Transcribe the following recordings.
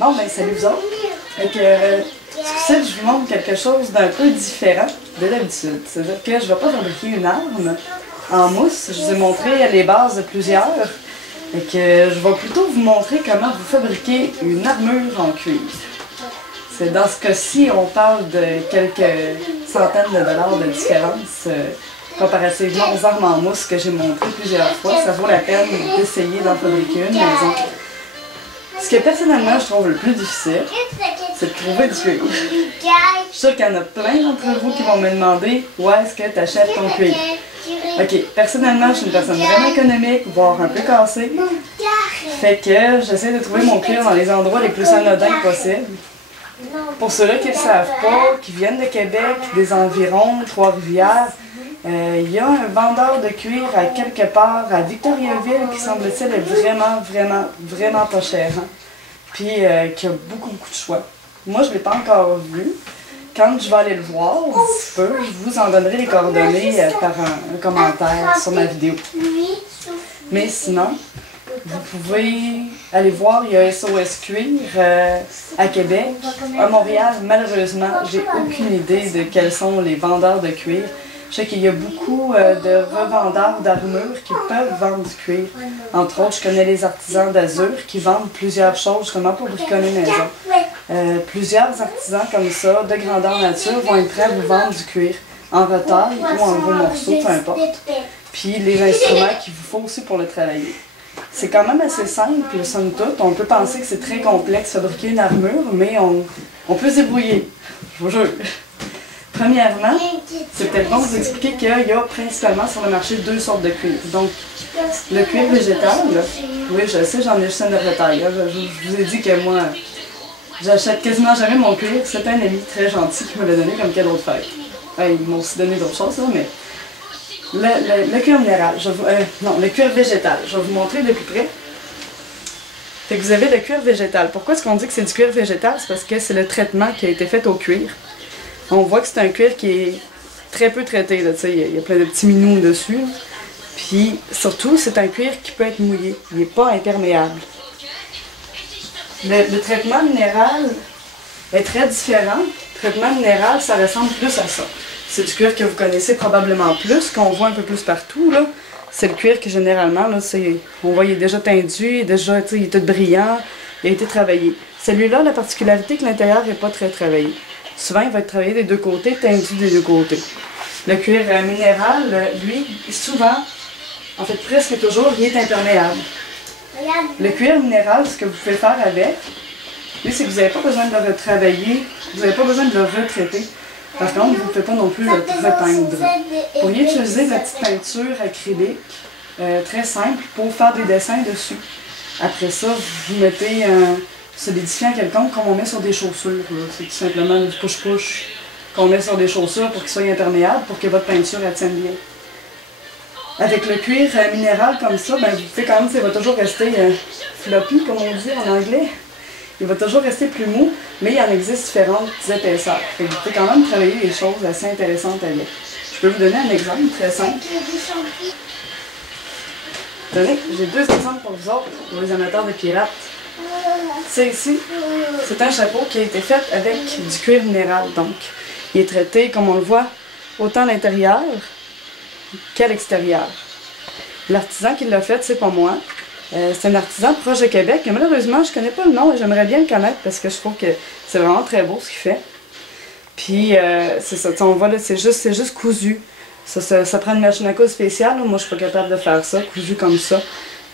Bon, ben salut vous autres. Fait que, ce coup-ci, je vous montre quelque chose d'un peu différent de d'habitude. C'est-à-dire que je ne vais pas fabriquer une arme en mousse. Je vous ai montré les bases de plusieurs. Fait que je vais plutôt vous montrer comment vous fabriquer une armure en cuir. C'est dans ce cas-ci, on parle de quelques centaines de dollars de différence comparativement aux armes en mousse que j'ai montrées plusieurs fois. Ça vaut la peine d'essayer d'en fabriquer une maison. Ce que personnellement je trouve le plus difficile, c'est de trouver du cuir. Je suis sûre qu'il y en a plein d'entre vous qui vont me demander où est-ce que tu achètes ton cuir. Ok, personnellement, je suis une personne vraiment économique, voire un peu cassée. Fait que j'essaie de trouver mon cuir dans les endroits les plus anodins possibles. Pour ceux-là qui ne le savent pas, qui viennent de Québec, des environs, Trois-Rivières, il y a un vendeur de cuir à quelque part à Victoriaville qui semble-t-il être vraiment pas cher. Hein? Puis qui a beaucoup de choix. Moi, je ne l'ai pas encore vu. Quand je vais aller le voir un petit peu, je vous en donnerai les coordonnées par un commentaire sur ma vidéo. Mais sinon, vous pouvez aller voir, il y a SOS Cuir à Québec. À Montréal, malheureusement, j'ai aucune idée de quels sont les vendeurs de cuir. Je sais qu'il y a beaucoup de revendeurs d'armures qui peuvent vendre du cuir. Entre autres, je connais les artisans d'Azur qui vendent plusieurs choses justement pour bricoler maison. Plusieurs artisans comme ça, de grandeur nature, vont être prêts à vous vendre du cuir en retail ou en gros morceaux, peu importe. Puis les instruments qu'il vous faut aussi pour le travailler. C'est quand même assez simple, somme toute. On peut penser que c'est très complexe fabriquer une armure, mais on peut se débrouiller, je vous jure. Premièrement, c'est peut-être bon de vous expliquer qu'il y a principalement sur le marché deux sortes de cuir. Donc, le cuir végétal, oui je sais, j'en ai juste un de retail. Je vous ai dit que moi, j'achète quasiment jamais mon cuir. C'est un ami très gentil qui me l'a donné comme cadeau de fête. Ils m'ont aussi donné d'autres choses, mais... Le cuir minéral, non, le cuir végétal, je vais vous montrer de plus près. Fait que vous avez le cuir végétal. Pourquoi est-ce qu'on dit que c'est du cuir végétal? C'est parce que c'est le traitement qui a été fait au cuir. On voit que c'est un cuir qui est très peu traité, il y a plein de petits minous dessus. Puis surtout, c'est un cuir qui peut être mouillé, il n'est pas imperméable. Le traitement minéral est très différent. Le traitement minéral, ça ressemble plus à ça. C'est du cuir que vous connaissez probablement plus, qu'on voit un peu plus partout. C'est le cuir qui généralement, là, on voit il est déjà tendu, il est tout brillant, il a été travaillé. Celui-là, la particularité que l'intérieur n'est pas très travaillé. Souvent, il va être travaillé des deux côtés, tendu des deux côtés. Le cuir minéral, lui, souvent, en fait presque toujours, il est imperméable. Le cuir minéral, ce que vous pouvez faire avec, lui, c'est que vous n'avez pas besoin de le retravailler, vous n'avez pas besoin de le retraiter. Par contre, vous ne pouvez pas non plus le repeindre. Vous pourriez utiliser de la petite peinture acrylique, très simple, pour faire des dessins dessus. Après ça, vous mettez un solidifiant quelconque comme on met sur des chaussures. C'est tout simplement une push-push qu'on met sur des chaussures pour qu'ils soient imperméables, pour que votre peinture elle tienne bien. Avec le cuir minéral comme ça, ben, vous pouvez quand même, il va toujours rester floppy, comme on dit en anglais. Il va toujours rester plus mou, mais il en existe différentes épaisseurs. Vous pouvez quand même travailler des choses assez intéressantes avec. Je peux vous donner un exemple très simple. Tenez, j'ai deux exemples pour vous autres, pour les amateurs de pirates. C'est ici, c'est un chapeau qui a été fait avec du cuir minéral. Donc, il est traité, comme on le voit, autant à l'intérieur qu'à l'extérieur. L'artisan qui l'a fait, c'est pas moi. C'est un artisan proche de Québec. Et malheureusement, je ne connais pas le nom et j'aimerais bien le connaître parce que je trouve que c'est vraiment très beau ce qu'il fait. Puis, c'est ça, on voit là, c'est juste cousu. Ça prend une machine à coudre spéciale. Là. Moi, je suis pas capable de faire ça, cousu comme ça.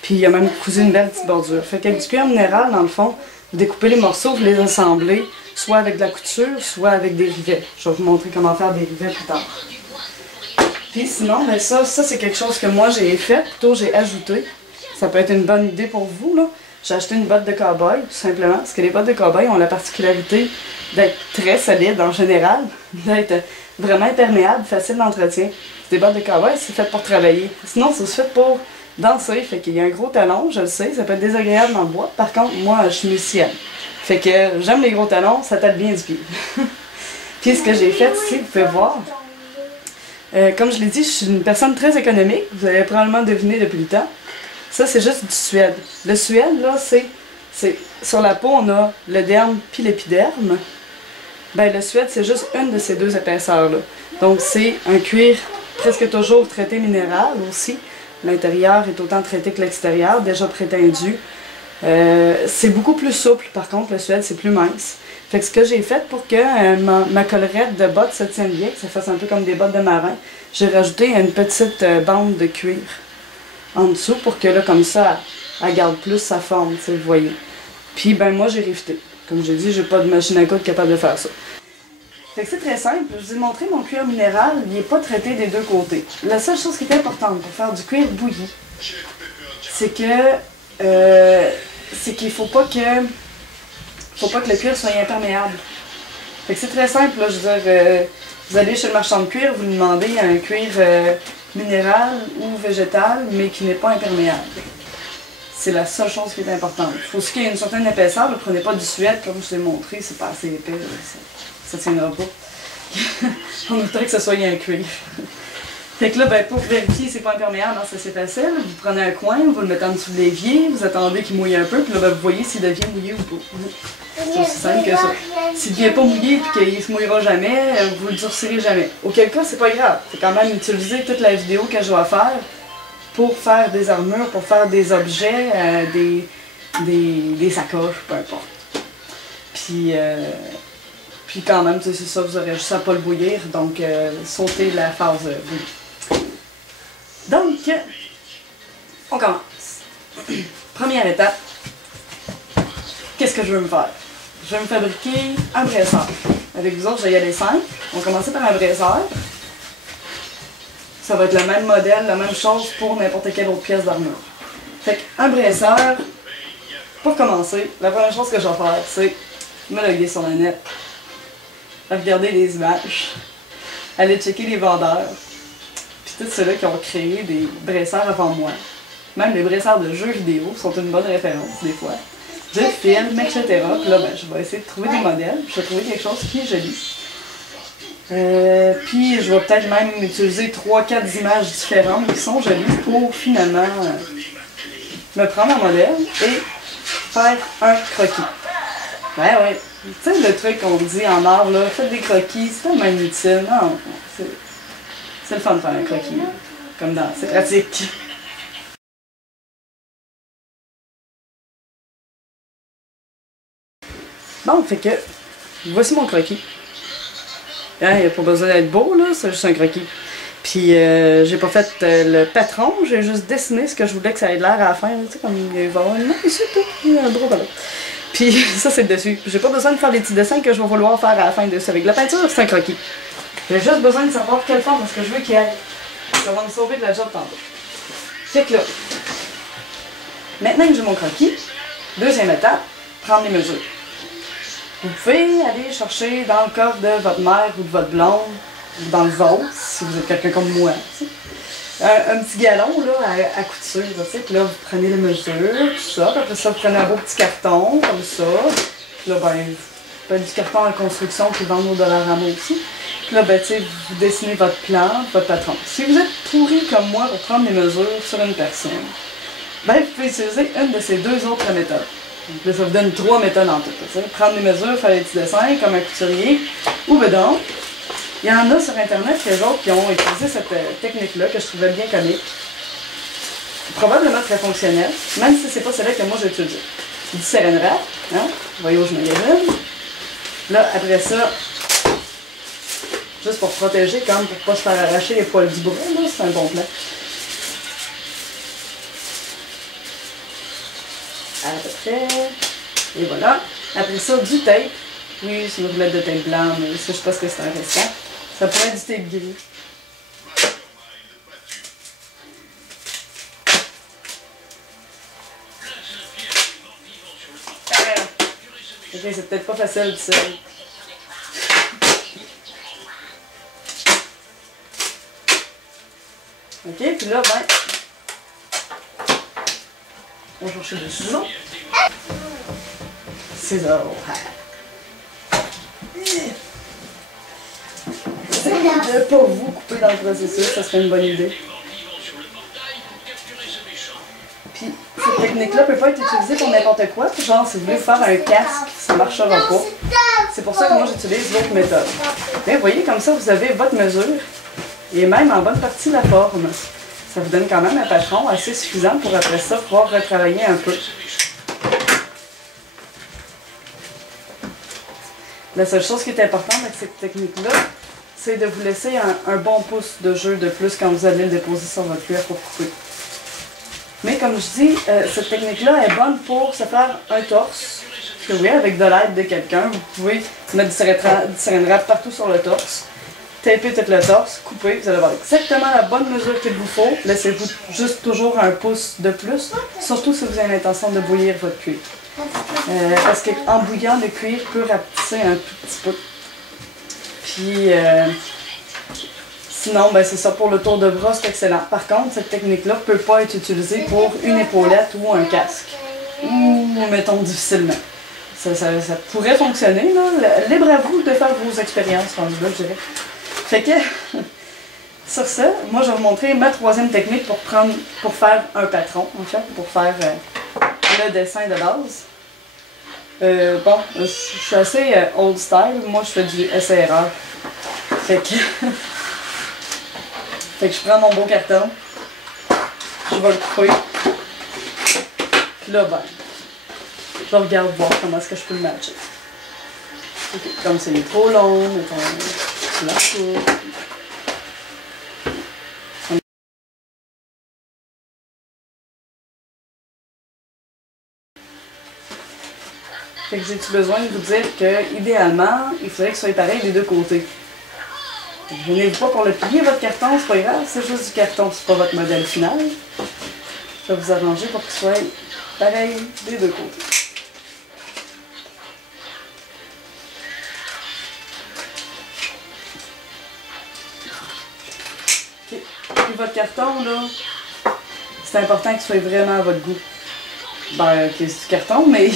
Puis, il y a même cousu une belle petite bordure. Fait qu'avec du cuir minéral, dans le fond, vous découpez les morceaux, vous les assemblez, soit avec de la couture, soit avec des rivets. Je vais vous montrer comment faire des rivets plus tard. Puis sinon, ben ça c'est quelque chose que moi j'ai fait, plutôt j'ai ajouté. Ça peut être une bonne idée pour vous, là. J'ai acheté une botte de cow-boy, tout simplement, parce que les bottes de cow-boy ont la particularité d'être très solides en général, d'être vraiment imperméables, faciles d'entretien. Des bottes de cow-boy, c'est fait pour travailler. Sinon, c'est fait pour danser, fait qu'il y a un gros talon, je le sais, ça peut être désagréable dans le bois. Par contre, moi, je suis musicienne. Fait que j'aime les gros talons, ça tape bien du pied. Puis ce que j'ai fait ici, vous pouvez voir, comme je l'ai dit, je suis une personne très économique, vous avez probablement deviné depuis le temps. Ça, c'est juste du suède. Le suède, là, c'est Sur la peau, on a le derme puis l'épiderme. Ben, le suède, c'est juste une de ces deux épaisseurs-là. Donc, c'est un cuir presque toujours traité minéral aussi. L'intérieur est autant traité que l'extérieur, déjà prétendu. C'est beaucoup plus souple, par contre, le suède, c'est plus mince. Fait que ce que j'ai fait pour que ma collerette de bottes se tienne bien, que ça fasse un peu comme des bottes de marin, j'ai rajouté une petite bande de cuir en dessous pour que là, comme ça, elle garde plus sa forme, vous voyez. Puis, ben moi, j'ai rifté. Comme j'ai dit, j'ai pas de machine à coudre capable de faire ça. Fait que c'est très simple. Je vous ai montré mon cuir minéral, il n'est pas traité des deux côtés. La seule chose qui est importante pour faire du cuir bouilli, c'est qu'il faut pas que le cuir soit imperméable. Fait que c'est très simple, là, je veux dire, vous allez chez le marchand de cuir, vous lui demandez un cuir minéral ou végétal, mais qui n'est pas imperméable. C'est la seule chose qui est importante. Il faut aussi qu'il y ait une certaine épaisseur, ne prenez pas du suède comme je vous l'ai montré, c'est pas assez épais, ça tiendra pas. On voudrait que ce soit un cuir. Fait que là, ben, pour vérifier si c'est pas imperméable, c'est assez facile. Vous prenez un coin, vous le mettez en dessous de l'évier, vous attendez qu'il mouille un peu, puis là, ben, vous voyez s'il devient mouillé ou pas. C'est aussi simple que ça. S'il ne devient pas mouillé et qu'il ne se mouillera jamais, vous ne le durcirez jamais. Auquel cas, c'est pas grave. C'est quand même utiliser toute la vidéo que je vais faire pour faire des armures, pour faire des objets, des sacoches, peu importe. Puis quand même, c'est ça, vous aurez juste à pas le bouillir, donc sautez la phase bouillie. Donc, on commence. Première étape, qu'est-ce que je veux me faire? Je vais me fabriquer un braisseur. Avec vous autres, je vais y aller simple. On va commencer par un braisseur. Ça va être le même modèle, la même chose pour n'importe quelle autre pièce d'armure. Fait qu'un braisseur, pour commencer, la première chose que je vais faire, c'est me loguer sur le net, regarder les images, aller checker les vendeurs, puis tous ceux-là qui ont créé des braisseurs avant moi. Même les braisseurs de jeux vidéo sont une bonne référence des fois. Je filme, etc. Puis là, ben, je vais essayer de trouver des modèles, puis je vais trouver quelque chose qui est joli. Puis je vais peut-être même utiliser 3-4 images différentes qui sont jolies pour finalement me prendre un modèle et faire un croquis. Ouais. Tu sais le truc qu'on dit en art, là, faites des croquis, c'est tellement inutile. Non, c'est le fun de faire un croquis. Comme dans, c'est pratique. Bon, fait que, voici mon croquis. Hein, il n'y a pas besoin d'être beau, là, c'est juste un croquis. Puis, j'ai pas fait le patron, j'ai juste dessiné ce que je voulais que ça ait l'air à la fin. Tu sais, comme il va y avoir une main ici, puis un bras là. Puis, ça, c'est le dessus. J'ai pas besoin de faire les petits dessins que je vais vouloir faire à la fin de ça. Avec la peinture, c'est un croquis. J'ai juste besoin de savoir quelle forme parce que je veux qu'il aille. Ça va me sauver de la job tantôt. Fait que là, maintenant que j'ai mon croquis, deuxième étape, prendre les mesures. Vous pouvez aller chercher dans le coffre de votre mère ou de votre blonde, ou dans le vôtre, si vous êtes quelqu'un comme moi, un petit galon là, à couture, puis là vous prenez les mesures, tout ça, puis après ça vous prenez un beau petit carton, comme ça, puis là ben, vous prenez du carton en construction qui vend au $. Aussi, puis là ben, vous dessinez votre plan, votre patron. Si vous êtes pourri comme moi pour prendre des mesures sur une personne, ben, vous pouvez utiliser une de ces deux autres méthodes. Donc là, ça vous donne 3 méthodes en tout. Prendre des mesures, faire des petits dessins comme un couturier, ou ben donc, il y en a sur Internet qui ont utilisé cette technique-là que je trouvais bien comique. Probablement très fonctionnelle, même si c'est pas celle-là que moi j'ai utilisée. Du saran wrap, hein? Voyez où je magasine. Là, après ça, juste pour protéger, comme pour pas se faire arracher les poils du bras, c'est un bon plan. À peu près. Et voilà. Après ça, du tape. Oui, c'est une roulette de tape blanc, mais ça, je sais pas ce que c'est un restant. Ça pourrait être du tape gris. Ok, c'est peut-être pas facile, ça. Ok, puis là, ben, on va chercher des ciseaux. Ciseaux. Ne pas vous couper dans le processus, ça serait une bonne idée. Puis, cette technique-là peut pas être utilisée pour n'importe quoi. Genre, si vous voulez faire un casque, ça ne marchera pas. C'est pour ça que moi, j'utilise l'autre méthode. Mais vous voyez, comme ça, vous avez votre mesure et même en bonne partie la forme. Ça vous donne quand même un patron assez suffisant pour après ça pouvoir retravailler un peu. La seule chose qui est importante avec cette technique-là, c'est de vous laisser un bon pouce de jeu de plus quand vous allez le déposer sur votre cuir pour couper. Mais comme je dis, cette technique-là est bonne pour se faire un torse. Que oui, avec de l'aide de quelqu'un, vous pouvez mettre du saran wrap partout sur le torse, taper tout le torse, couper, vous allez avoir exactement la bonne mesure qu'il vous faut. Laissez-vous juste toujours un pouce de plus, surtout si vous avez l'intention de bouillir votre cuir. Parce qu'en bouillant, le cuir peut rapetisser un tout petit peu. Puis, sinon, ben c'est ça, pour le tour de bras, c'est excellent. Par contre, cette technique-là ne peut pas être utilisée pour une épaulette ou un casque. Ou, mettons, difficilement. Ça pourrait fonctionner, là. Libre à vous de faire vos expériences rendues là, je dirais. Fait que, sur ça, moi, je vais vous montrer ma troisième technique pour faire un patron, en fait, pour faire le dessin de base. Bon, je suis assez old style. Moi, je fais du essai-erreur. Fait que... fait que je prends mon beau carton. Je vais le couper. Puis là, ben... je regarde voir comment est-ce que je peux le matcher. Okay. Comme c'est trop long, mettons... la coupe. Fait que j'ai-tu besoin de vous dire que, idéalement, il faudrait que ce soit pareil des deux côtés. Vous n'êtes pas pour le plier, votre carton, c'est pas grave, c'est juste du carton, c'est pas votre modèle final. Je vais vous arranger pour qu'il soit pareil des deux côtés. Okay. Puis votre carton, là, c'est important qu'il soit vraiment à votre goût. Ben, c'est du carton, mais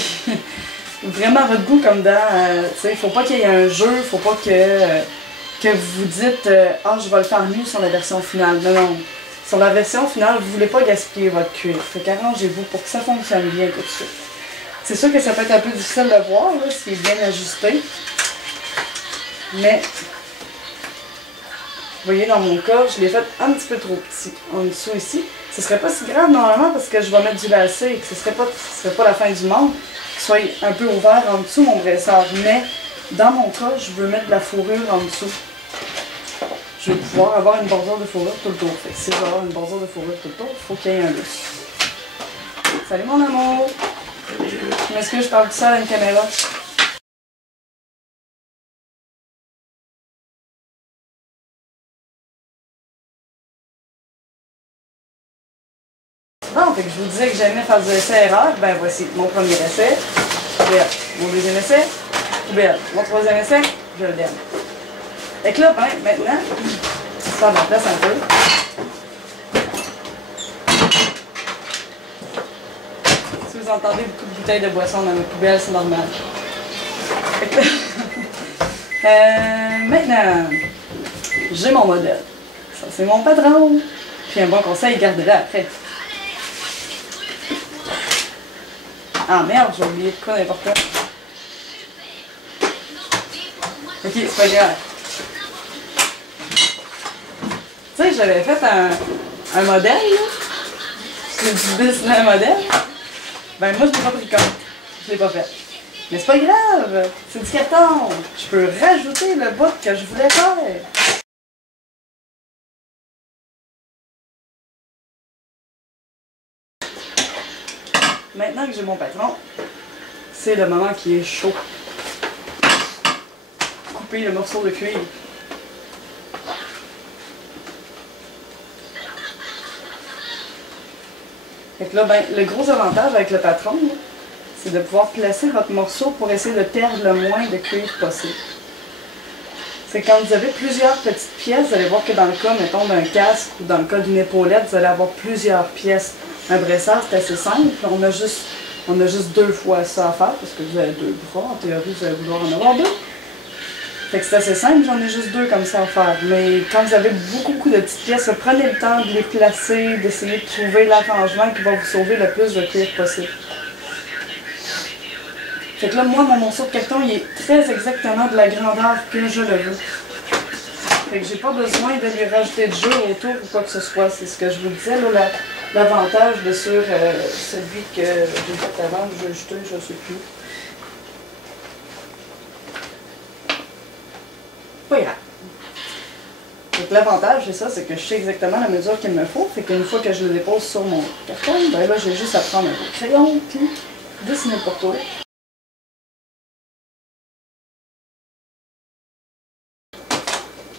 vraiment à votre goût, comme dans, tu sais, faut pas qu'il y ait un jeu, faut pas que vous vous dites, ah, je vais le faire mieux sur la version finale. Non, non. Sur la version finale, vous voulez pas gaspiller votre cuir. Fait qu'arrangez-vous pour que ça fonctionne bien tout de suite. C'est sûr que ça peut être un peu difficile de voir, là, s'il est bien ajusté. Mais, vous voyez, dans mon cas, je l'ai fait un petit peu trop petit en dessous ici. Ce serait pas si grave normalement parce que je vais mettre du lacet et que ce serait pas la fin du monde qu'il soit un peu ouvert en dessous mon bressage. Mais dans mon cas, je veux mettre de la fourrure en dessous. Je vais pouvoir avoir une bordure de fourrure tout le tour. Fait que si je veux avoir une bordure de fourrure tout le tour, il faut qu'il y ait un lousse. Salut mon amour! Je m'excuse, je parle tout seul à une caméra. Bon, fait que je vous disais que j'aimais faire du essai-erreur. Ben voici mon premier essai. Poubelle. Mon deuxième essai. Poubelle. Mon troisième essai. Je le donne. Fait que là, ben, maintenant, je vais faire de la place un peu. Si vous entendez beaucoup de bouteilles de boisson dans ma poubelle, c'est normal. Fait que là, maintenant, j'ai mon modèle. Ça, c'est mon patron. Puis un bon conseil, gardez-le après. Ah merde, j'ai oublié de quoi n'importe quoi. Ok, c'est pas grave. Tu sais, j'avais fait un modèle, là. C'est du business modèle. Ben moi, je l'ai pas pris compte. Je l'ai pas fait. Mais c'est pas grave. C'est du carton. Je peux rajouter le bout que je voulais faire. Maintenant que j'ai mon patron, c'est le moment qui est chaud. Couper le morceau de cuir. Fait que là, ben, le gros avantage avec le patron, c'est de pouvoir placer votre morceau pour essayer de perdre le moins de cuir possible. C'est quand vous avez plusieurs petites pièces, vous allez voir que dans le cas, mettons, d'un casque ou dans le cas d'une épaulette, vous allez avoir plusieurs pièces. Un bressage, c'est assez simple. On a juste deux fois ça à faire parce que vous avez deux bras. En théorie, vous allez vouloir en avoir deux. Fait que c'est assez simple, j'en ai juste 2 comme ça à faire. Mais quand vous avez beaucoup de petites pièces, prenez le temps de les placer, d'essayer de trouver l'arrangement qui va vous sauver le plus de cuir possible. Fait que là, moi, mon morceau de carton, il est très exactement de la grandeur que je le veux. Fait que j'ai pas besoin de lui rajouter de jeu autour ou quoi que ce soit. C'est ce que je vous disais, là, l'avantage de sur celui que j'ai fait avant, que j'ai jeté, je sais plus. Pas grave. Donc l'avantage, c'est ça, c'est que je sais exactement la mesure qu'il me faut. Fait qu'une fois que je le dépose sur mon carton, ben là, j'ai juste à prendre un peu de crayon, puis dessiner le pourtour.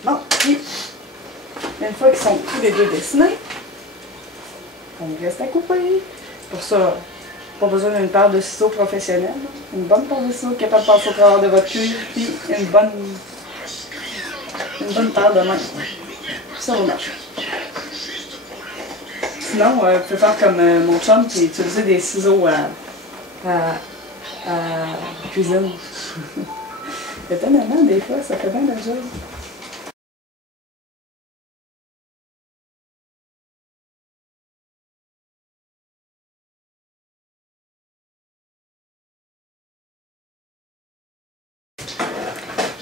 Bon, puis, une fois qu'ils sont tous les 2 dessinés, on reste à couper. Pour ça, pas besoin d'une paire de ciseaux professionnels. Une bonne paire de ciseaux capable de passer au travers de votre cuir, puis une bonne paire de mains. Ça va marcher. Sinon, vous pouvez faire comme mon chum qui utilisait des ciseaux à cuisine. Étonnamment, des fois, ça fait bien la job.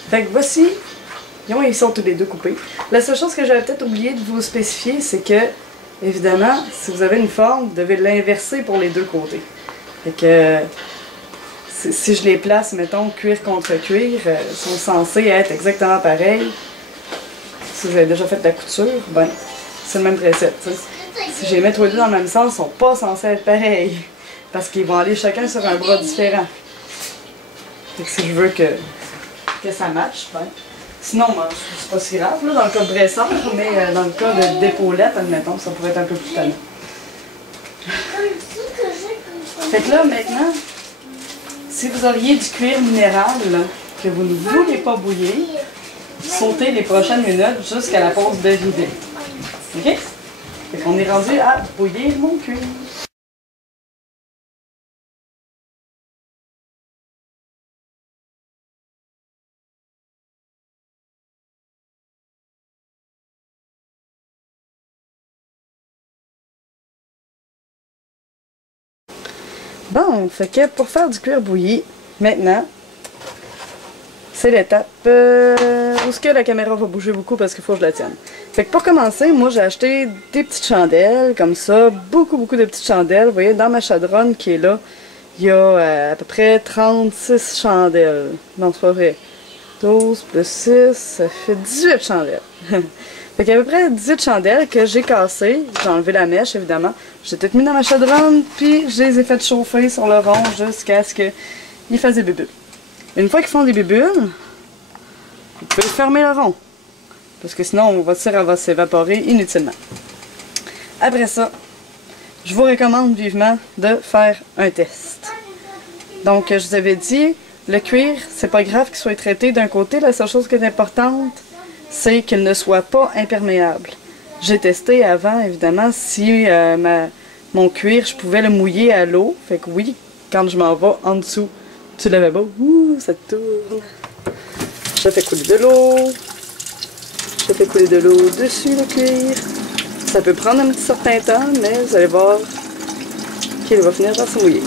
Fait que voici, ils sont tous les 2 coupés. La seule chose que j'avais peut-être oublié de vous spécifier, c'est que, évidemment, si vous avez une forme, vous devez l'inverser pour les 2 côtés. Fait que, si je les place, mettons, cuir contre cuir, ils sont censés être exactement pareils. Si vous avez déjà fait de la couture, ben, c'est le même principe. T'sais. Si je les mets tous les 2 dans le même sens, ils sont pas censés être pareils. Parce qu'ils vont aller chacun sur un bras différent. Fait que si je veux que ça matche, ben. Sinon, ben, c'est pas si grave, là, dans le cas de dresseur, mais dans le cas d'épaulette, admettons, ça pourrait être un peu plus tannant. Fait que là, maintenant, si vous auriez du cuir minéral là, que vous ne voulez pas bouillir, sautez les prochaines minutes jusqu'à la pause de vider. OK? Fait qu'on est rendu à bouillir mon cuir. Bon, fait que pour faire du cuir bouilli, maintenant, c'est l'étape où est-ce que la caméra va bouger beaucoup parce qu'il faut que je la tienne. Fait que pour commencer, moi j'ai acheté des petites chandelles, comme ça, beaucoup de petites chandelles. Vous voyez, dans ma chaudronne qui est là, il y a à peu près 36 chandelles. Non, c'est pas vrai. 12 plus 6, ça fait 18 chandelles. Fait qu'il y a à peu près 18 chandelles que j'ai cassées. J'ai enlevé la mèche, évidemment. J'ai tout mis dans ma chaudronne, puis je les ai fait chauffer sur le rond jusqu'à ce qu'ils fassent des bulles. Une fois qu'ils font des bulles, vous pouvez fermer le rond. Parce que sinon, votre cire va s'évaporer inutilement. Après ça, je vous recommande vivement de faire un test. Donc, je vous avais dit, le cuir, c'est pas grave qu'il soit traité d'un côté. La seule chose qui est importante, c'est qu'il ne soit pas imperméable. J'ai testé avant, évidemment, si mon cuir, je pouvais le mouiller à l'eau. Fait que oui, quand je m'en vais en dessous du lavabo, ça tourne. Je fais couler de l'eau. Je fais couler de l'eau dessus le cuir. Ça peut prendre un petit certain temps, mais vous allez voir qu'il va finir par se mouiller.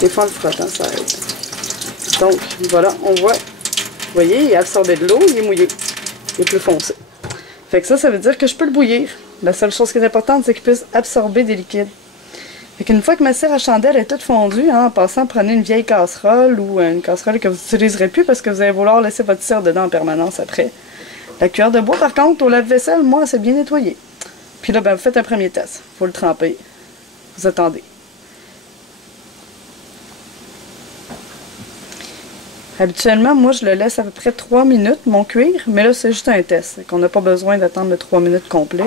Des fois, en le frottant, ça aide. Donc, voilà, on voit. Vous voyez, il a absorbé de l'eau, il est mouillé. Il est plus foncé. Fait que ça veut dire que je peux le bouillir. La seule chose qui est importante, c'est qu'il puisse absorber des liquides. Fait qu'une fois que ma cire à chandelle est toute fondue, en passant, prenez une vieille casserole ou une casserole que vous n'utiliserez plus parce que vous allez vouloir laisser votre cire dedans en permanence après. La cuillère de bois, par contre, au lave-vaisselle, moi, c'est bien nettoyé. Puis là, ben, vous faites un premier test. Il faut le tremper. Vous attendez. Habituellement, moi, je le laisse à peu près 3 minutes, mon cuir, mais là, c'est juste un test. On n'a pas besoin d'attendre le 3 minutes complet.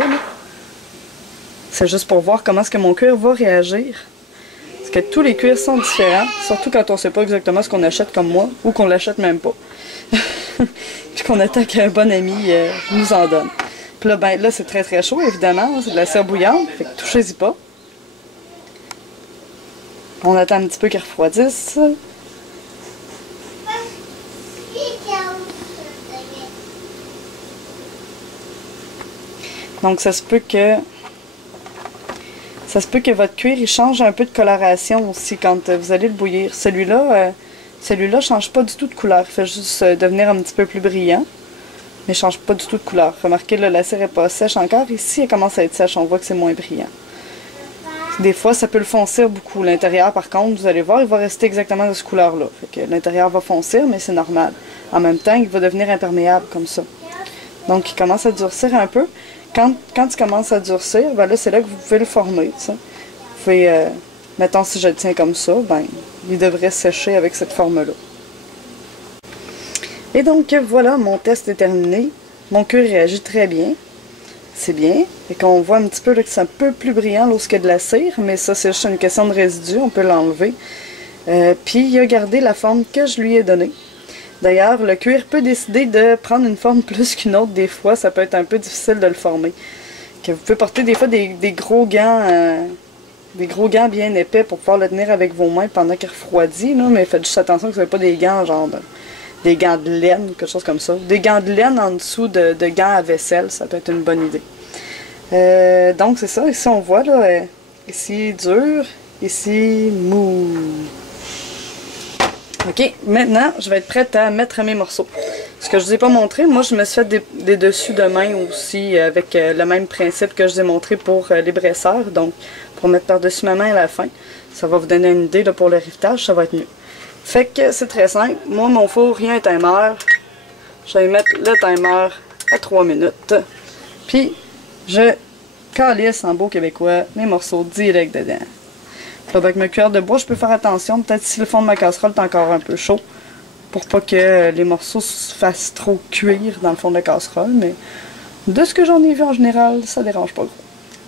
C'est juste pour voir comment est-ce que mon cuir va réagir. Parce que tous les cuirs sont différents, surtout quand on ne sait pas exactement ce qu'on achète comme moi, ou qu'on l'achète même pas. Puis qu'on attend qu'un bon ami nous en donne. Puis là, ben, là c'est très chaud, évidemment. C'est de la cire bouillante, fait que touchez-y pas. On attend un petit peu qu'il refroidisse. Donc ça se peut que votre cuir il change un peu de coloration aussi quand vous allez le bouillir. Celui-là ne change pas du tout de couleur, il fait juste devenir un petit peu plus brillant, mais il change pas du tout de couleur. Remarquez là, la cire n'est pas sèche encore, ici elle commence à être sèche, on voit que c'est moins brillant. Des fois ça peut le foncir beaucoup. L'intérieur par contre, vous allez voir, il va rester exactement de cette couleur-là. Fait que l'intérieur va foncir, mais c'est normal. En même temps, il va devenir imperméable comme ça. Donc il commence à durcir un peu. Quand il commence à durcir, ben là, c'est là que vous pouvez le former. T'sais. Vous pouvez, mettons si je le tiens comme ça, ben, il devrait sécher avec cette forme-là. Et donc voilà, mon test est terminé. Mon cuir réagit très bien. C'est bien. Et qu'on voit un petit peu là, que c'est un peu plus brillant lorsqu'il y a de la cire, mais ça c'est juste une question de résidu, on peut l'enlever. Puis il a gardé la forme que je lui ai donnée. D'ailleurs, le cuir peut décider de prendre une forme plus qu'une autre. Des fois, ça peut être un peu difficile de le former. Que vous pouvez porter des fois des gros gants bien épais pour pouvoir le tenir avec vos mains pendant qu'il refroidit. Là, mais faites juste attention que ce ne soit pas des gants genre des gants de laine ou quelque chose comme ça. Des gants de laine en dessous de gants à vaisselle, ça peut être une bonne idée. Donc c'est ça, ici on voit là, ici dur, ici mou. Ok, maintenant, je vais être prête à mettre mes morceaux. Ce que je ne vous ai pas montré, moi, je me suis fait des dessus de main aussi avec le même principe que je vous ai montré pour les bresseurs. Donc, pour mettre par-dessus ma main à la fin, ça va vous donner une idée là, pour le rivetage, ça va être mieux. Fait que c'est très simple. Moi, mon four, il y a un timer. Je vais mettre le timer à 3 minutes. Puis, je calisse en beau québécois mes morceaux direct dedans. Avec ma cuillère de bois, je peux faire attention. Peut-être si le fond de ma casserole est encore un peu chaud. Pour pas que les morceaux se fassent trop cuire dans le fond de la casserole. Mais de ce que j'en ai vu en général, ça dérange pas gros.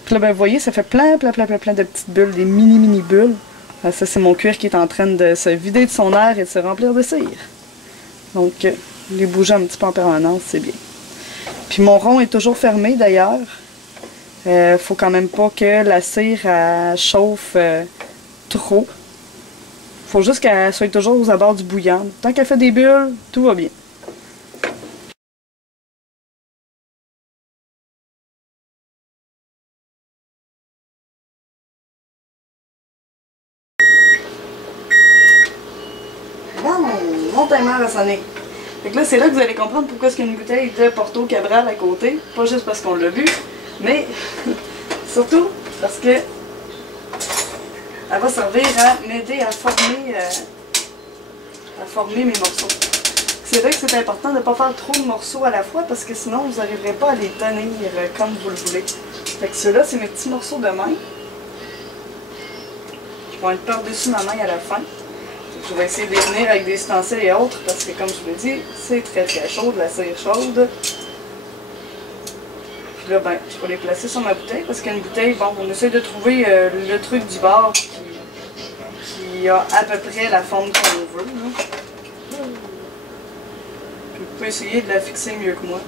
Puis là, ben, vous voyez, ça fait plein de petites bulles. Des mini bulles. Ça, c'est mon cuir qui est en train de se vider de son air et de se remplir de cire. Donc, les bouger un petit peu en permanence, c'est bien. Puis mon rond est toujours fermé d'ailleurs. Faut quand même pas que la cire chauffe trop. Faut juste qu'elle soit toujours aux abords du bouillant. Tant qu'elle fait des bulles, tout va bien. Bon, mon timer a sonné. Fait que là, c'est là que vous allez comprendre pourquoi il y a une bouteille de Porto Cabral à côté. Pas juste parce qu'on l'a bu, mais surtout parce que elle va servir à m'aider à former mes morceaux. C'est vrai que c'est important de ne pas faire trop de morceaux à la fois parce que sinon vous n'arriverez pas à les tenir comme vous le voulez. Fait que ceux-là, c'est mes petits morceaux de main qui vont être par-dessus ma main à la fin. Je vais essayer de les tenir avec des ustensiles et autres parce que comme je vous l'ai dit, c'est très chaud, de la cire chaude. Puis là, ben, je vais les placer sur ma bouteille parce qu'une bouteille, bon, on essaie de trouver le truc du bord qui a à peu près la forme qu'on veut. Là. Puis vous pouvez essayer de la fixer mieux que moi.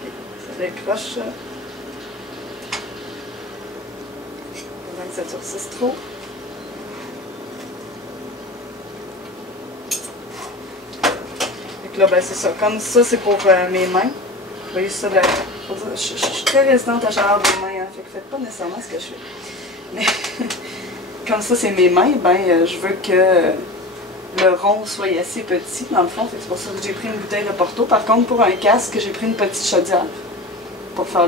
Okay, ça décroche. Avant que ça durcisse trop. Là, ben, c'est ça. Comme ça, c'est pour mes mains. Vous voyez ça, là. Je suis très résistante à la chaleur des mains, hein, fait que faites pas nécessairement ce que je fais. Mais comme ça, c'est mes mains, ben, je veux que le rond soit assez petit, dans le fond. C'est pour ça que j'ai pris une bouteille de Porto. Par contre, pour un casque, j'ai pris une petite chaudière pour faire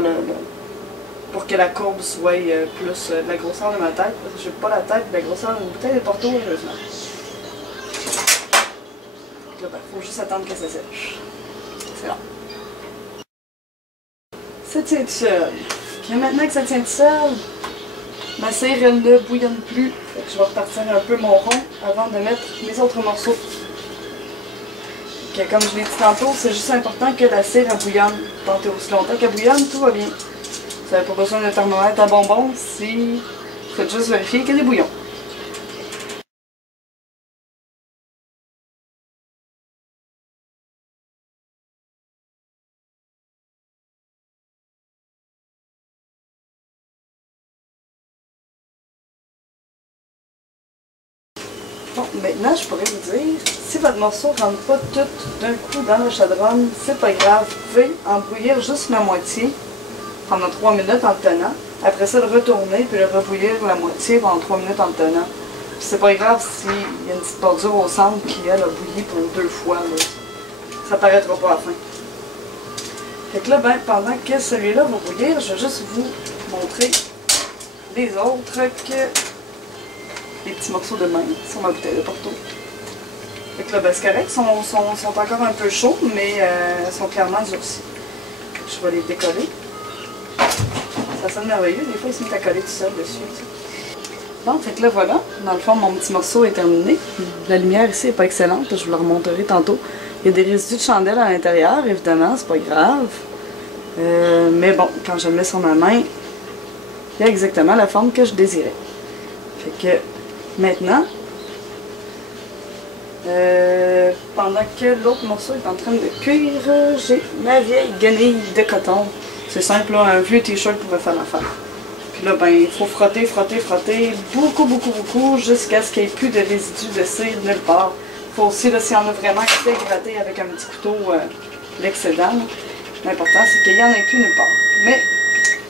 pour que la courbe soit plus de la grosseur de ma tête. Parce que je n'ai pas la tête de la grosseur d'une bouteille de Porto, heureusement. Là, ben, faut juste attendre que ça sèche. C'est long. Ça tient tout seul. Puis maintenant que ça tient tout seul, ma cire, elle ne bouillonne plus. Fait que je vais repartir un peu mon rond avant de mettre mes autres morceaux. Que, comme je l'ai dit tantôt, c'est juste important que la cire elle bouillonne. Tentez aussi longtemps qu'elle bouillonne, tout va bien. Vous n'avez pas besoin d'un thermomètre à bonbons si vous faites juste vérifier qu'il y a des bouillons. Bon, maintenant, je pourrais vous dire, si votre morceau ne rentre pas tout d'un coup dans le chaudron, c'est pas grave. Vous pouvez en bouillir juste la moitié pendant 3 minutes en le tenant. Après ça, le retourner puis le rebouillir la moitié pendant 3 minutes en le tenant. Puis c'est pas grave s'il y a une petite bordure au centre qui, elle, a bouilli pour 2 fois. Là. Ça paraîtra pas à la fin. Fait que là, ben, pendant que celui-là va bouillir, je vais juste vous montrer les autres que les petits morceaux de main sur ma bouteille de Porto. Fait que là, ben, c'est correct, ils sont encore un peu chauds, mais sont clairement durcis. Je vais les décoller. Ça sonne merveilleux, des fois ils se mettent à coller tout seul dessus. Bon, fait que là voilà, dans le fond mon petit morceau est terminé. La lumière ici n'est pas excellente, je vous la remonterai tantôt. Il y a des résidus de chandelle à l'intérieur, évidemment, c'est pas grave. Mais bon, quand je le mets sur ma main, il y a exactement la forme que je désirais. Fait que maintenant, pendant que l'autre morceau est en train de cuire, j'ai ma vieille guenille de coton. C'est simple, là, un vieux t-shirt pourrait faire l'affaire. Puis là, ben, il faut frotter, frotter, frotter, beaucoup, jusqu'à ce qu'il n'y ait plus de résidus de cire nulle part. Il faut aussi, là, s'il y en a vraiment qui fait gratter avec un petit couteau l'excédent, l'important c'est qu'il n'y en ait plus nulle part. Mais,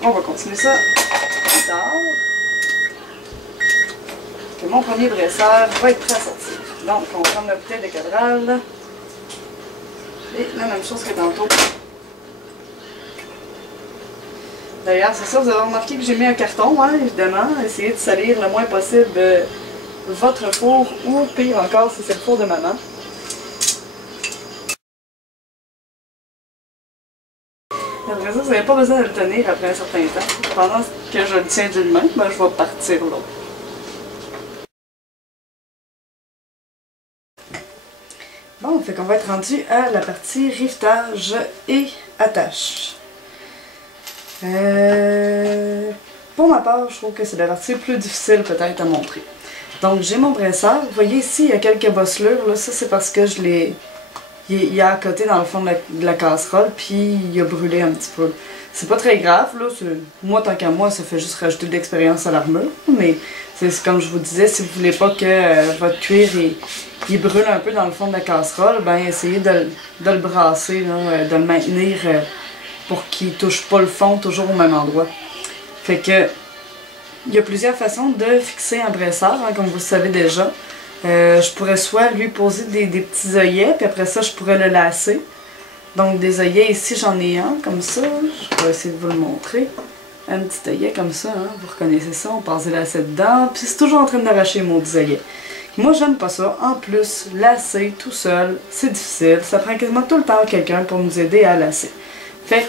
on va continuer ça plus tard. Que mon premier brasseur va être prêt à sortir. Donc, on prend la bouteille de Cadral. Et la même chose que tantôt. D'ailleurs, c'est ça, vous avez remarqué que j'ai mis un carton, hein, évidemment. Essayez de salir le moins possible votre four, ou pire encore si c'est le four de maman. Après ça, vous n'avez pas besoin de le tenir après un certain temps. Pendant que je le tiens d'une main, ben, je vais partir l'autre. Bon, fait qu'on va être rendu à la partie rivetage et attache. Pour ma part, je trouve que c'est la partie plus difficile peut-être à montrer. Donc j'ai mon brasseur. Vous voyez ici, il y a quelques bosselures. Là, ça c'est parce que je l'ai... Il a à côté dans le fond de la casserole, puis il a brûlé un petit peu. C'est pas très grave, là. Moi, tant qu'à moi, ça fait juste rajouter de l'expérience à l'armure. Mais c'est comme je vous disais, si vous voulez pas que votre cuir il brûle un peu dans le fond de la casserole, ben essayez de le brasser, là, de le maintenir pour qu'il touche pas le fond toujours au même endroit. Fait que il y a plusieurs façons de fixer un brasseur, hein, comme vous le savez déjà. Je pourrais soit lui poser des petits œillets, puis après ça, je pourrais le lasser. Donc des œillets, ici j'en ai un comme ça, je vais essayer de vous le montrer. Un petit œillet comme ça, hein, vous reconnaissez ça, on passe des lacets dedans, puis c'est toujours en train d'arracher mon petit œillet. Moi j'aime pas ça, en plus, lasser tout seul, c'est difficile, ça prend quasiment tout le temps quelqu'un pour nous aider à lasser. Fait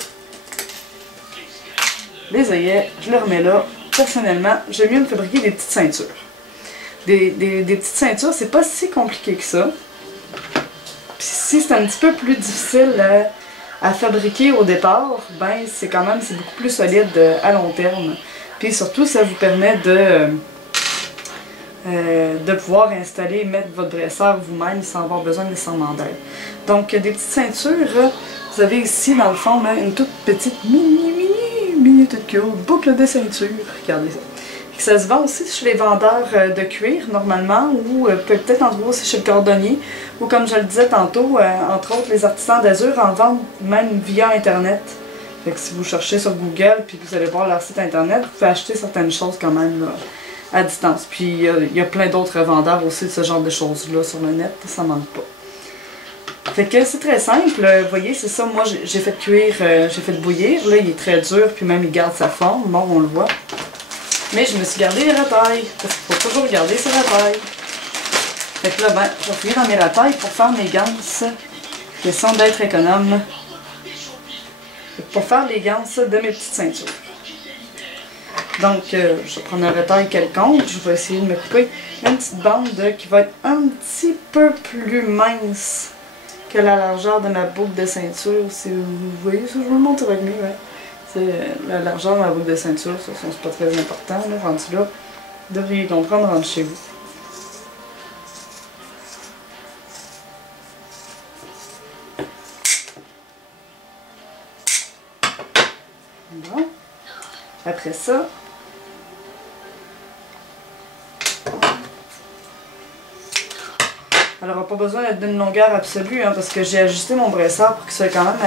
les œillets, je les remets là. Personnellement, j'aime mieux me fabriquer des petites ceintures. Des petites ceintures, c'est pas si compliqué que ça. Puis si c'est un petit peu plus difficile à fabriquer au départ, ben c'est beaucoup plus solide à long terme. Puis surtout, ça vous permet de pouvoir installer et mettre votre brasseur vous-même sans avoir besoin nécessairement d'aide. Donc des petites ceintures, vous avez ici dans le fond là, une toute petite mini toute cute boucle de ceinture. Regardez ça. Ça se vend aussi chez les vendeurs de cuir, normalement, ou peut-être en trouver aussi chez le cordonnier, ou comme je le disais tantôt, entre autres, les artisans d'Azur en vendent même via Internet. Fait que si vous cherchez sur Google, puis vous allez voir leur site Internet, vous pouvez acheter certaines choses quand même là, à distance. Puis il y a plein d'autres vendeurs aussi de ce genre de choses-là sur le net, ça manque pas. Fait que c'est très simple, vous voyez, c'est ça, moi j'ai fait cuire, j'ai fait bouillir, là il est très dur, puis même il garde sa forme, bon on le voit. Mais je me suis gardé les ratailles, parce qu'il faut toujours garder ses ratailles. Fait que là, ben, je vais fouiller dans mes ratailles pour faire mes ganses. Question d'être économe. Pour faire les ganses de mes petites ceintures. Donc, je vais prendre un rataille quelconque, je vais essayer de me couper une petite bande qui va être un petit peu plus mince que la largeur de ma boucle de ceinture. Si vous voyez ça, je vous le montre avec mieux, ouais. La largeur de ma boucle de ceinture, ça c'est pas très important, là, rendu là, vous devriez comprendre rendu chez vous. Bon. Après ça, Elle n'aura pas besoin d'être d'une longueur absolue, hein, parce que j'ai ajusté mon brassard pour qu'il soit quand même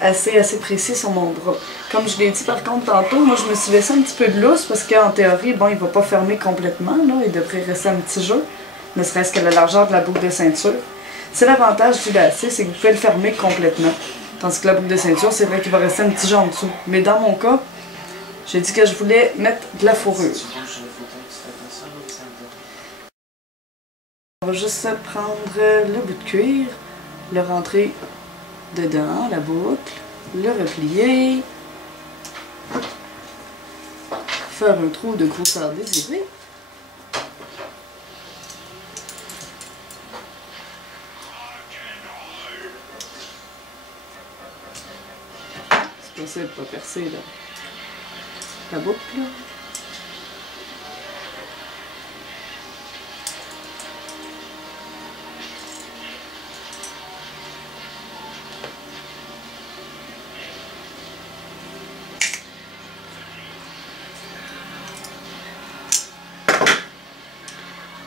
assez précis sur mon bras. Comme je l'ai dit par contre tantôt, moi je me suis laissé un petit peu de lousse parce qu'en théorie, bon, il va pas fermer complètement, là, il devrait rester un petit jeu, ne serait-ce que la largeur de la boucle de ceinture. C'est l'avantage du lacet, c'est que vous pouvez le fermer complètement. Tandis que la boucle de ceinture, c'est vrai qu'il va rester un petit jeu en dessous. Mais dans mon cas, j'ai dit que je voulais mettre de la fourrure. On va juste prendre le bout de cuir, le rentrer dedans, la boucle, le replier, faire un trou de grosseur désirée. C'est possible de pas percer la boucle.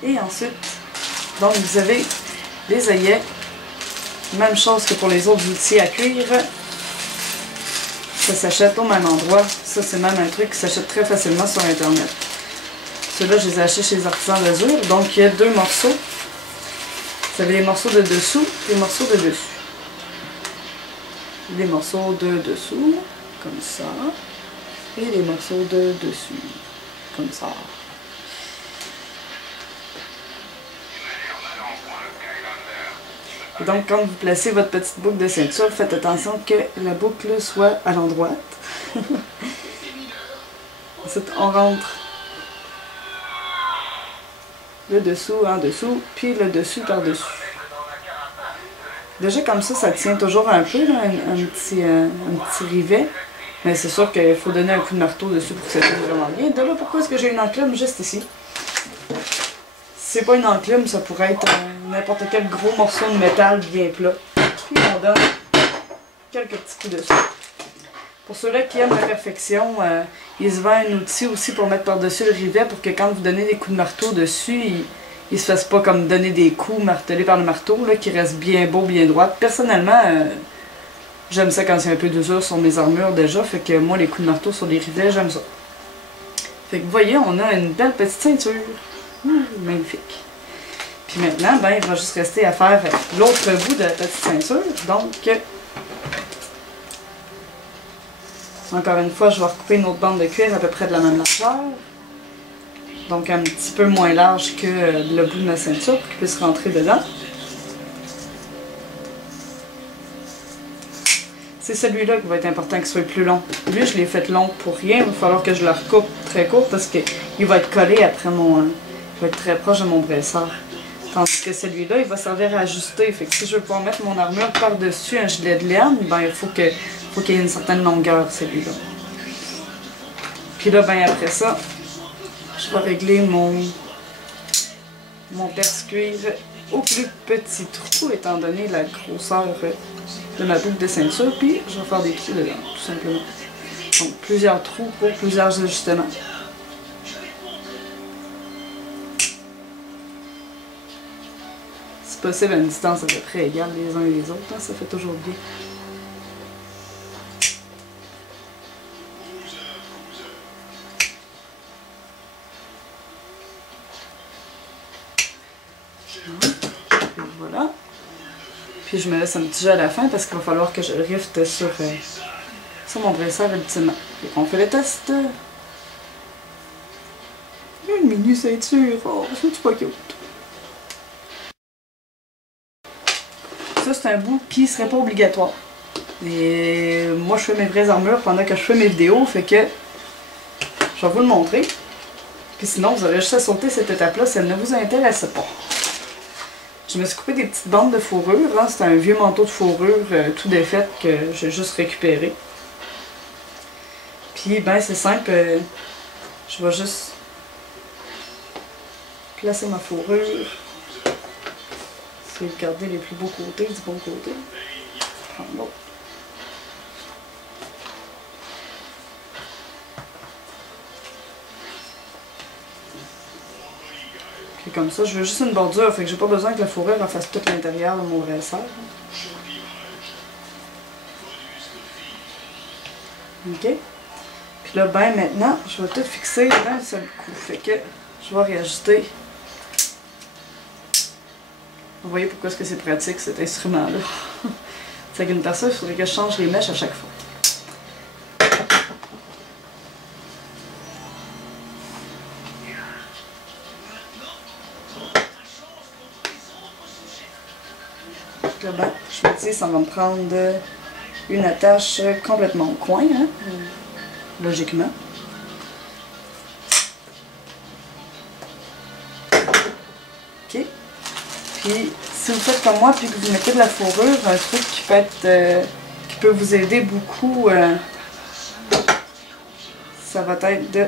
Et ensuite, donc vous avez les œillets, même chose que pour les autres outils à cuire, ça s'achète au même endroit, ça c'est même un truc qui s'achète très facilement sur internet. Ceux-là je les ai achetés chez les artisans d'azur, donc il y a deux morceaux, vous avez les morceaux de dessous et les morceaux de dessus. Les morceaux de dessous, comme ça, et les morceaux de dessus, comme ça. Et donc, quand vous placez votre petite boucle de ceinture, faites attention que la boucle soit à l'endroit. Ensuite, on rentre le dessous en dessous, puis le dessus par-dessus. Déjà, comme ça tient toujours un peu, là, un petit rivet. Mais c'est sûr qu'il faut donner un coup de marteau dessus pour que ça tienne vraiment bien. De là, pourquoi est-ce que j'ai une enclume juste ici? Si c'est pas une enclume, ça pourrait être n'importe quel gros morceau de métal bien plat. Puis on donne quelques petits coups dessus. Pour ceux-là qui aiment la perfection, il se vend un outil aussi pour mettre par-dessus le rivet pour que quand vous donnez des coups de marteau dessus, il se fasse pas comme donner des coups martelés par le marteau, là, qui reste bien beau, bien droit. Personnellement, j'aime ça quand il y a un peu d'usure sur mes armures déjà, fait que moi les coups de marteau sur les rivets, j'aime ça. Fait que vous voyez, on a une belle petite ceinture. Magnifique. Puis maintenant, ben, il va juste rester à faire l'autre bout de la petite ceinture. Donc, encore une fois, je vais recouper une autre bande de cuir à peu près de la même largeur. Donc, un petit peu moins large que le bout de ma ceinture pour qu'il puisse rentrer dedans. C'est celui-là qui va être important qu'il soit plus long. Lui, je l'ai fait long pour rien. Il va falloir que je le recoupe très court parce qu'il va être collé après mon... il va être très proche de mon brassard. Tandis que celui-là, il va servir à ajuster. Fait que si je veux pouvoir mettre mon armure par-dessus un gilet de laine, ben il faut qu'il y ait une certaine longueur, celui-là. Puis là, ben après ça, je vais régler mon perce-cuir au plus petit trou, étant donné la grosseur de ma boucle de ceinture. Puis je vais faire des trous dedans, tout simplement. Donc plusieurs trous pour plusieurs ajustements. Si possible à une distance à peu près égale les uns et les autres, hein, ça fait toujours bien. Voilà. Puis je me laisse un petit jeu à la fin parce qu'il va falloir que je le rifte sur mon brassard ultimement. Et on fait le test. Une mini ceinture. Oh, c'est pas cute. Ça, c'est un bout qui serait pas obligatoire. Et moi, je fais mes vraies armures pendant que je fais mes vidéos, fait que je vais vous le montrer. Puis sinon, vous aurez juste à sauter cette étape-là si elle ne vous intéresse pas. Je me suis coupé des petites bandes de fourrure. Hein. C'est un vieux manteau de fourrure tout défait que j'ai juste récupéré. Puis, ben, c'est simple. Je vais juste placer ma fourrure. Essayer de garder les plus beaux côtés du bon côté. Prendre l'autre. Puis comme ça, je veux juste une bordure, fait que j'ai pas besoin que la fourrure fasse tout l'intérieur de mon dresseur. OK? Puis là, ben maintenant, je vais tout fixer d'un seul coup. Fait que je vais réajuster. Vous voyez pourquoi est-ce que c'est pratique cet instrument-là. C'est qu'une personne, il faudrait que je change les mèches à chaque fois. Là, ben, je me dis, ça va me prendre une attache complètement au coin, hein, logiquement. OK. Puis, si vous faites comme moi, puis que vous mettez de la fourrure, un truc qui peut être, qui peut vous aider beaucoup, ça va être de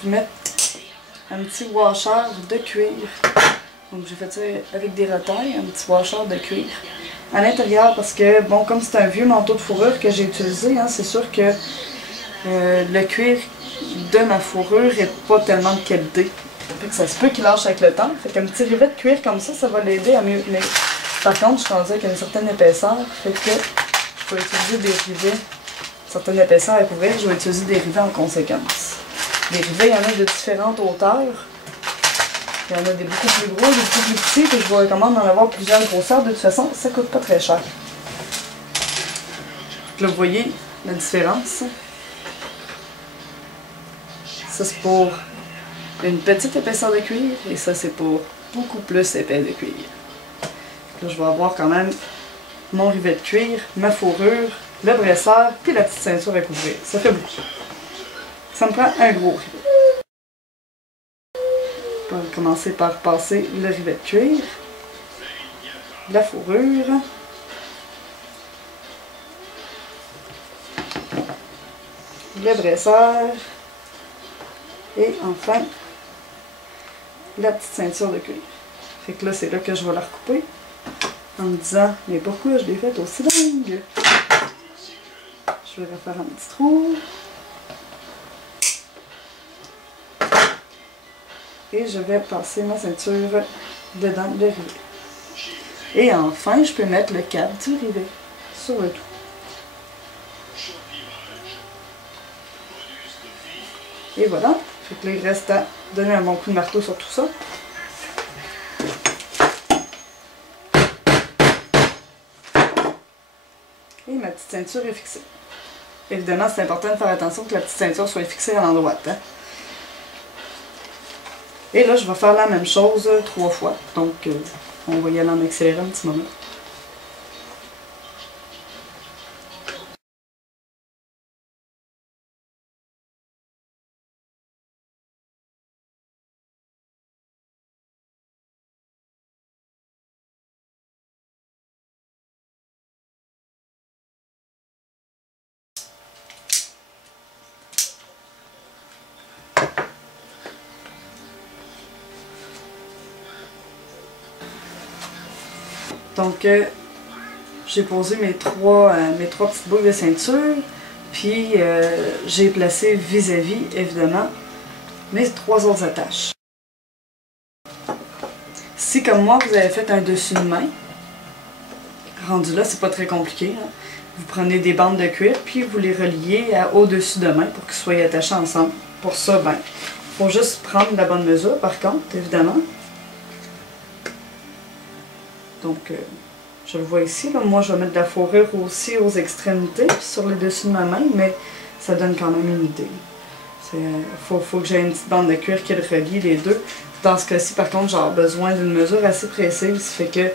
vous mettre un petit washer de cuir. Donc j'ai fait ça avec des retailles, un petit washer de cuir à l'intérieur parce que, bon, comme c'est un vieux manteau de fourrure que j'ai utilisé, hein, c'est sûr que le cuir de ma fourrure n'est pas tellement de qualité. Fait que ça se peut qu'il lâche avec le temps. Fait qu'un petit rivet de cuir comme ça va l'aider à mieux tenir. Par contre, je suis rendue avec une certaine épaisseur, fait que je vais utiliser des rivets, une certaine épaisseur à couvrir, je vais utiliser des rivets en conséquence. Les rivets, il y en a de différentes hauteurs. Il y en a des beaucoup plus gros, des beaucoup plus petits, puis je vous recommande d'en avoir plusieurs grosseurs. De toute façon, ça coûte pas très cher. Là, vous voyez la différence. Ça, c'est pour une petite épaisseur de cuir, et ça, c'est pour beaucoup plus épais de cuir. Là, je vais avoir quand même mon rivet de cuir, ma fourrure, le dresseur, puis la petite ceinture à couvrir. Ça fait beaucoup. Ça me prend un gros rivet. On va commencer par passer le rivet de cuir, la fourrure, le dresseur et enfin la petite ceinture de cuir. Fait que là, c'est là que je vais la recouper en me disant, mais pourquoi je l'ai faite aussi longue? Je vais refaire un petit trou. Et je vais passer ma ceinture dedans le rivet. Et enfin, je peux mettre le câble du rivet sur le tout. Et voilà. Fait que là, il reste à donner un bon coup de marteau sur tout ça. Et ma petite ceinture est fixée. Évidemment, c'est important de faire attention que la petite ceinture soit fixée à l'endroit. Hein? Et là, je vais faire la même chose 3 fois. Donc, on va y aller en accélérant un petit moment. Donc, j'ai posé mes trois petites boucles de ceinture, puis j'ai placé vis-à-vis, évidemment, mes 3 autres attaches. Si, comme moi, vous avez fait un dessus de main, rendu là, c'est pas très compliqué. Hein? Vous prenez des bandes de cuir, puis vous les reliez au-dessus de main pour qu'ils soient attachés ensemble. Pour ça, ben, faut juste prendre la bonne mesure, par contre, évidemment. Donc, je le vois ici, là. Moi je vais mettre de la fourrure aussi aux extrémités, sur le dessus de ma main, mais ça donne quand même une idée. Faut que j'aie une petite bande de cuir qui relie les deux. Dans ce cas-ci, par contre, j'ai besoin d'une mesure assez précise, fait que,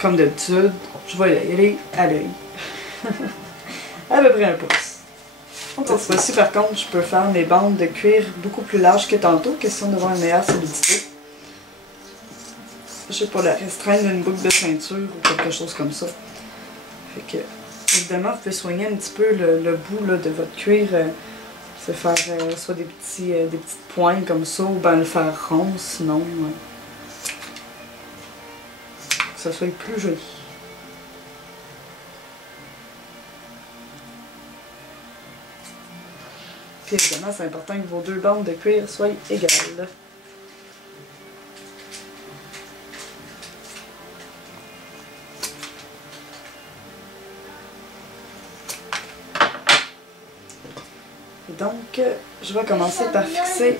comme d'habitude, je vais y aller à l'œil. À peu près 1 pouce. Donc, cette fois-ci, par contre, je peux faire mes bandes de cuir beaucoup plus larges que tantôt, question d'avoir une meilleure solidité. Je sais pas, la restreindre d'une boucle de ceinture ou quelque chose comme ça. Fait que, évidemment, vous pouvez soigner un petit peu le bout là, de votre cuir. Se faire soit des petites poignes comme ça, ou bien le faire rond, sinon, que ça soit plus joli. Puis évidemment, c'est important que vos 2 bandes de cuir soient égales. Donc, je vais commencer par fixer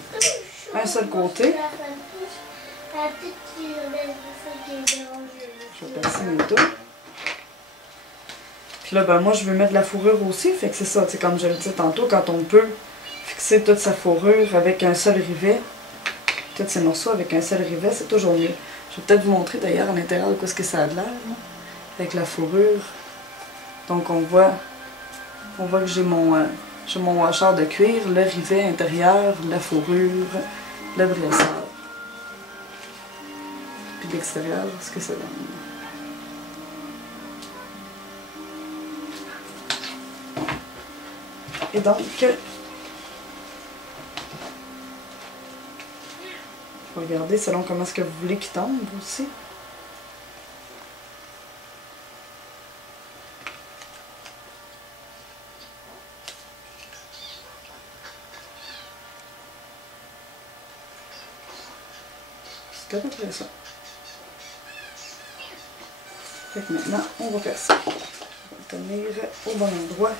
un seul côté. Je vais passer mes dos. Puis là, ben moi, je veux mettre de la fourrure aussi. Fait que c'est ça, c'est comme je le disais tantôt, quand on peut fixer toute sa fourrure avec un seul rivet, tous ces morceaux avec un seul rivet, c'est toujours mieux. Je vais peut-être vous montrer d'ailleurs à l'intérieur de quoi ce que ça a de l'air, avec la fourrure. Donc on voit que j'ai mon washer de cuir, le rivet intérieur, la fourrure, le brasseur. Puis de l'extérieur, ce que ça donne. Et donc, regardez selon comment est-ce que vous voulez qu'il tombe aussi. C'est à peu près ça. Fait que maintenant, on va faire ça. On va le tenir au bon endroit.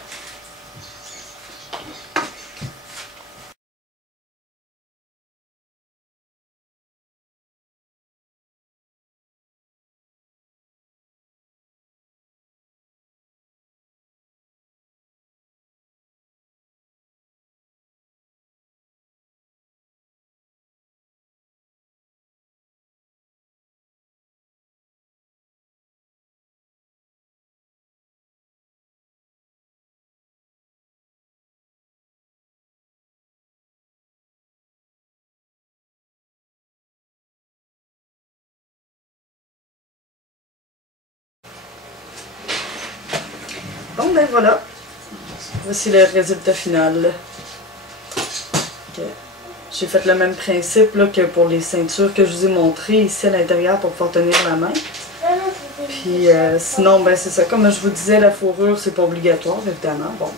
Bon ben voilà, voici le résultat final. Okay. J'ai fait le même principe là, que pour les ceintures que je vous ai montrées ici à l'intérieur pour pouvoir tenir la main. Puis sinon, ben c'est ça, comme je vous disais, la fourrure c'est pas obligatoire évidemment. Bon,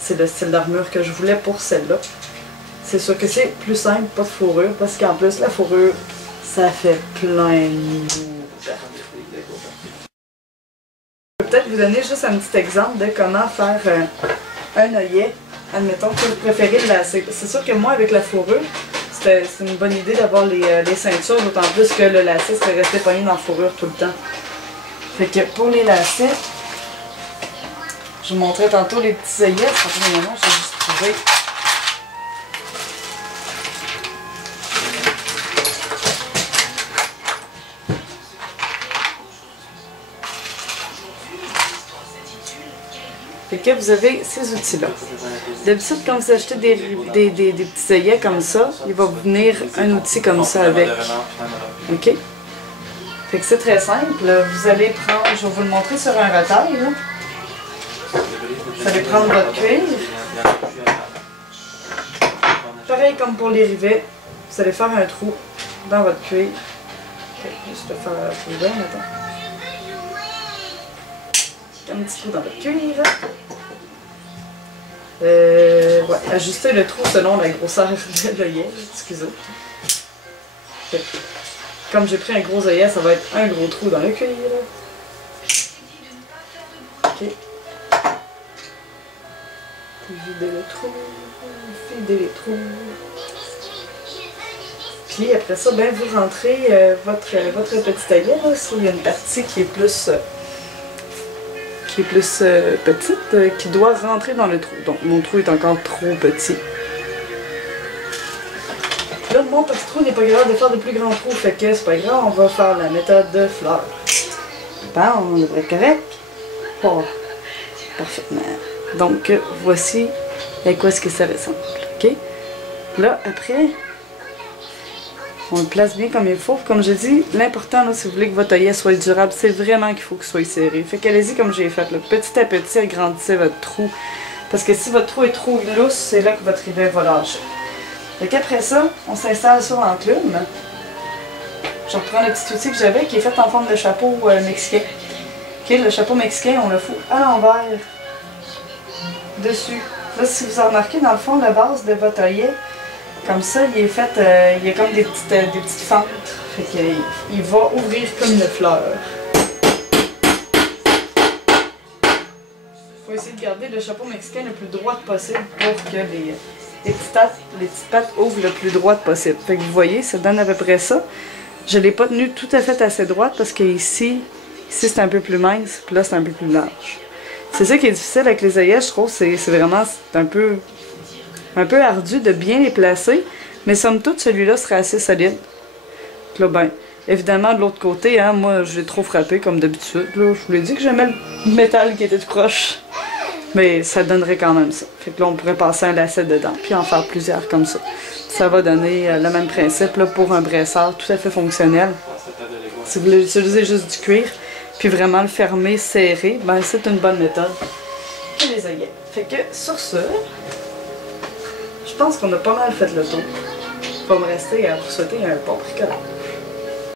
c'est le style d'armure que je voulais pour celle-là. C'est sûr que c'est plus simple, pas de fourrure, parce qu'en plus la fourrure, ça fait plein de niveaux. Je vais peut-être vous donner juste un petit exemple de comment faire un œillet. Admettons que vous préférez le lacer. C'est sûr que moi, avec la fourrure, c'est une bonne idée d'avoir les ceintures, d'autant plus que le lacet serait resté pogné dans la fourrure tout le temps. Fait que pour les lacets, je vous montrais tantôt les petits œillets. Pour le moment, j'ai juste trouvé. Fait que vous avez ces outils-là. D'habitude, quand vous achetez des petits œillets comme ça, il va vous venir un outil comme ça avec. OK? Fait que c'est très simple. Vous allez prendre, je vais vous le montrer sur un retail. Là. Vous allez prendre votre cuir. Pareil comme pour les rivets, vous allez faire un trou dans votre cuir. Juste faire un trou bien, maintenant. Un petit trou dans votre cuir. Ouais, ajustez le trou selon la grosseur de l'œillet, excusez. Comme j'ai pris un gros œillet, ça va être un gros trou dans le cuir. Ok. Videz le trou, videz les trous. Puis après ça, ben, vous rentrez votre petit œillet, là, s'il y a une partie qui est plus petite, qui doit rentrer dans le trou. Donc mon trou est encore trop petit. Là, mon petit trou n'est pas grave de faire de plus grands trous, fait que c'est pas grave, on va faire la méthode de fleurs. Bon, on devrait être correct. Oh, parfaitement. Donc voici à quoi est-ce que ça ressemble. Ok? Là, après, on le place bien comme il faut. Comme je dis, l'important, si vous voulez que votre œillet soit durable, c'est vraiment qu'il faut qu'il soit serré. Fait qu'allez-y comme j'ai fait. Là. Petit à petit, agrandissez votre trou. Parce que si votre trou est trop lousse, c'est là que votre rivet va lâcher. Fait qu'après ça, on s'installe sur l'enclume. Je reprends le petit outil que j'avais qui est fait en forme de chapeau mexicain. Okay, le chapeau mexicain, on le fout à l'envers, dessus. Là, si vous avez remarqué, dans le fond, la base de votre œillet, comme ça, il est fait, il y a comme des petites fentes. Fait qu'il va ouvrir comme une fleur. Faut essayer de garder le chapeau mexicain le plus droit possible pour que les petites pattes ouvrent le plus droit possible. Fait que vous voyez, ça donne à peu près ça. Je ne l'ai pas tenu tout à fait assez droite parce que ici c'est un peu plus mince, puis là c'est un peu plus large. C'est ça qui est difficile avec les œillets, je trouve, c'est vraiment un peu ardu de bien les placer, mais somme toute celui-là serait assez solide. Donc là, ben, évidemment de l'autre côté, hein, moi je l'ai trop frappé comme d'habitude. Je vous l'ai dit que j'aimais le métal qui était tout croche. Mais ça donnerait quand même ça. Fait que là, on pourrait passer un lacet dedans, puis en faire plusieurs comme ça. Ça va donner le même principe là, pour un bresseur tout à fait fonctionnel. Si vous voulez utiliser juste du cuir, puis vraiment le fermer serré, ben c'est une bonne méthode. Et les œillets. Fait que sur ce, je pense qu'on a pas mal fait le tour. Il va me rester à vous souhaiter un bon bricolage.